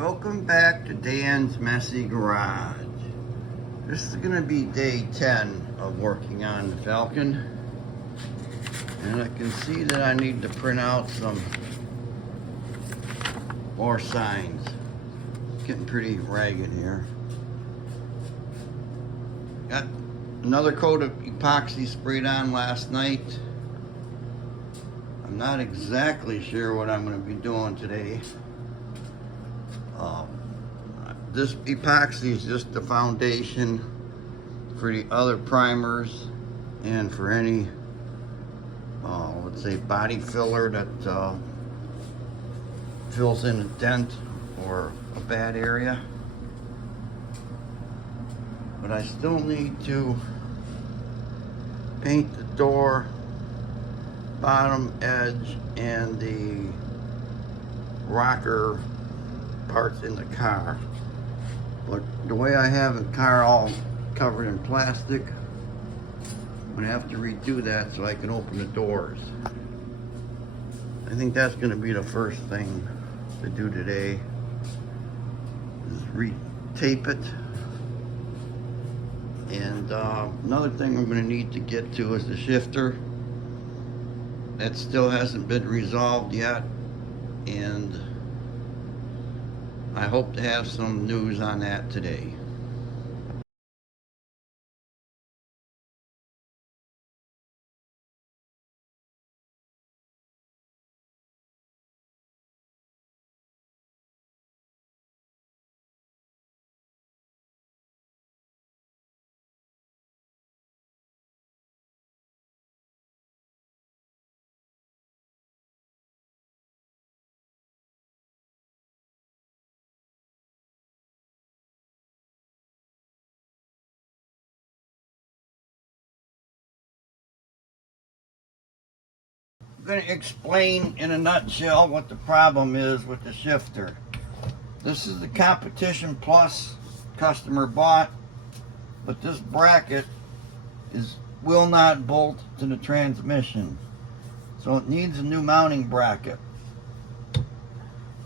Welcome back to Dan's Messy Garage. This is going to be day 10 of working on the Falcon. And I can see that I need to print out some more signs. It's getting pretty ragged here. Got another coat of epoxy sprayed on last night. I'm not exactly sure what I'm going to be doing today. This epoxy is just the foundation for the other primers and for any, let's say, body filler that fills in a dent or a bad area. But I still need to paint the door bottom edge and the rocker parts in the car. But the way I have the car all covered in plastic, I'm gonna have to redo that so I can open the doors. I think that's gonna be the first thing to do today, is re-tape it. And another thing I'm gonna need to get to is the shifter. That still hasn't been resolved yet, and I hope to have some news on that today. I'm going to explain in a nutshell what the problem is with the shifter. This is the Competition Plus customer bought, but this bracket will not bolt to the transmission, so it needs a new mounting bracket.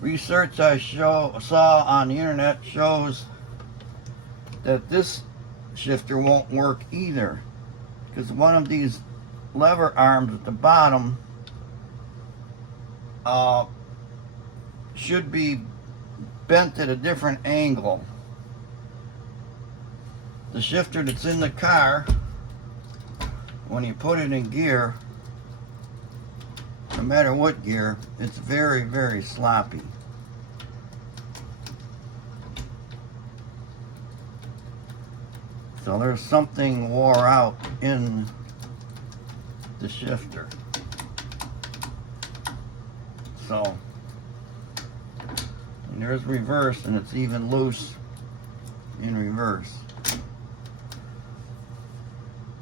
Research I saw on the internet shows that this shifter won't work either, because one of these lever arms at the bottom should be bent at a different angle. The shifter that's in the car, when you put it in gear, no matter what gear, it's very, very sloppy. So there's something wore out in the shifter. So, and there's reverse, and it's even loose in reverse.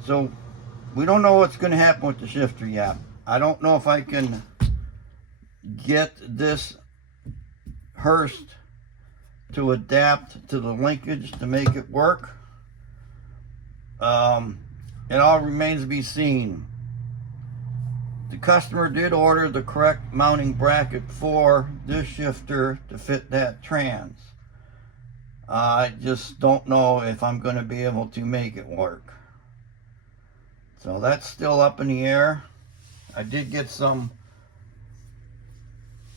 So we don't know what's going to happen with the shifter yet. I don't know if I can get this Hurst to adapt to the linkage to make it work. It all remains to be seen. The customer did order the correct mounting bracket for this shifter to fit that trans. I just don't know if I'm going to be able to make it work. So that's still up in the air. I did get some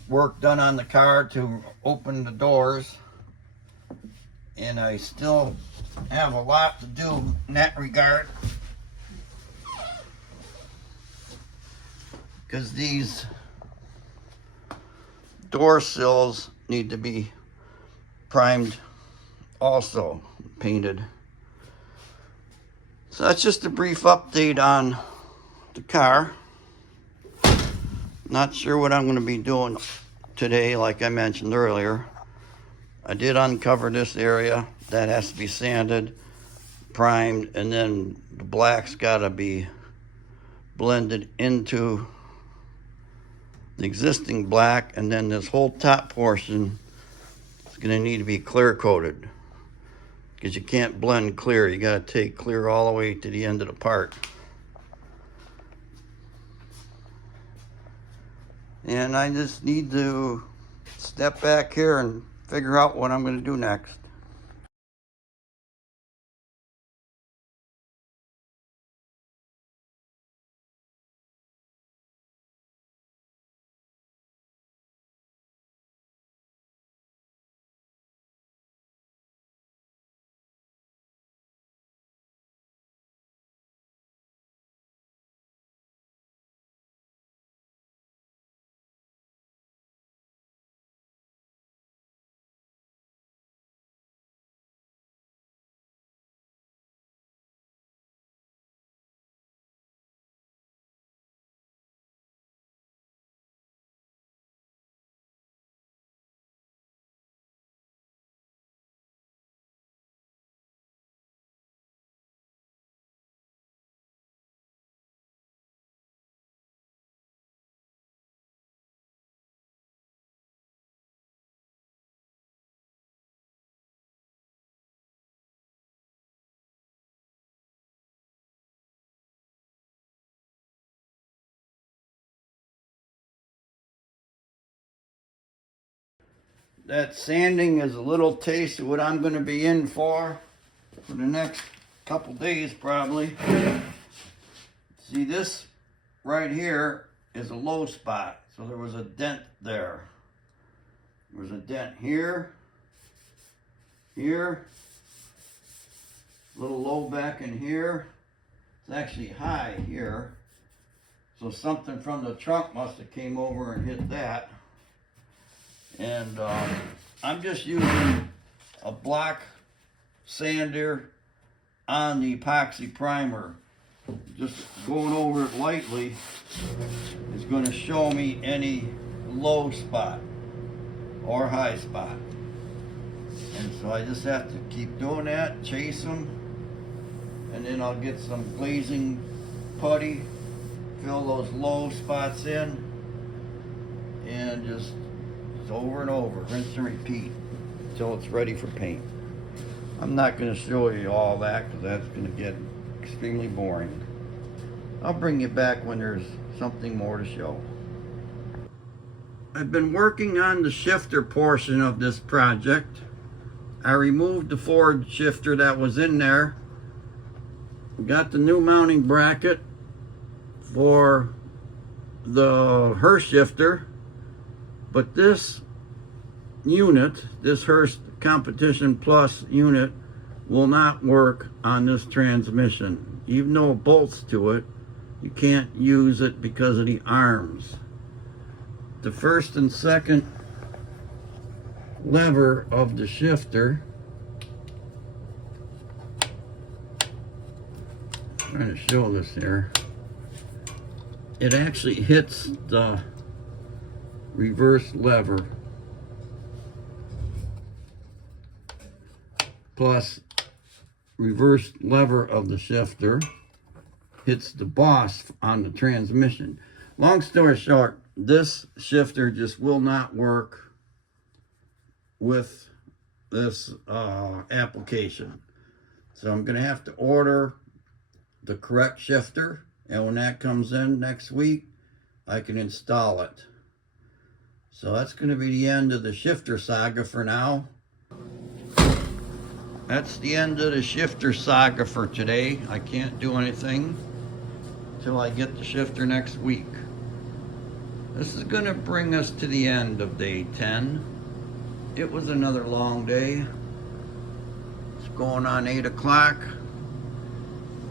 work done on the car to open the doors, and I still have a lot to do in that regard, because these door sills need to be primed, also painted. So that's just a brief update on the car. Not sure what I'm going to be doing today. Like I mentioned earlier, I did uncover this area. That has to be sanded, primed, and then the black's got to be blended into the existing black, and then this whole top portion is going to need to be clear coated, because you can't blend clear. You got to take clear all the way to the end of the part. And I just need to step back here and figure out what I'm going to do next. That sanding is a little taste of what I'm going to be in for the next couple days probably. See, this right here is a low spot. So there was a dent there. There was a dent here, here, a little low back in here. It's actually high here. So something from the trunk must have came over and hit that. And I'm just using a black sander on the epoxy primer. Just going over it lightly is going to show me any low spot or high spot. And so I just have to keep doing that, chase them, and then I'll get some glazing putty, fill those low spots in, and just over and over, rinse and repeat until it's ready for paint. I'm not going to show you all that because that's going to get extremely boring. I'll bring you back when there's something more to show. I've been working on the shifter portion of this project. I removed the Ford shifter that was in there. Got the new mounting bracket for the Hurst shifter. But this unit, this Hurst Competition Plus unit, will not work on this transmission. Even though it bolts to it, you can't use it because of the arms. The first and second lever of the shifter, I'm trying to show this here, it actually hits the reverse lever plus reverse lever of the shifter hits the boss on the transmission. Long story short, this shifter just will not work with this application. So I'm going to have to order the correct shifter, and when that comes in next week, I can install it. So that's going to be the end of the shifter saga for now. That's the end of the shifter saga for today. I can't do anything until I get the shifter next week. This is going to bring us to the end of day 10. It was another long day. It's going on 8 o'clock.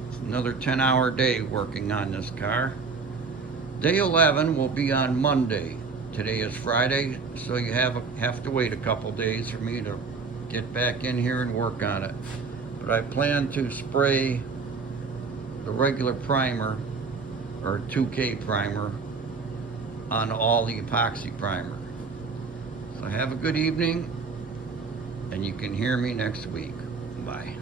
It's another 10-hour day working on this car. Day 11 will be on Monday. Today is Friday, so you have to wait a couple days for me to get back in here and work on it. But I plan to spray the regular primer, or 2K primer, on all the epoxy primer. So have a good evening, and you can hear me next week. Bye.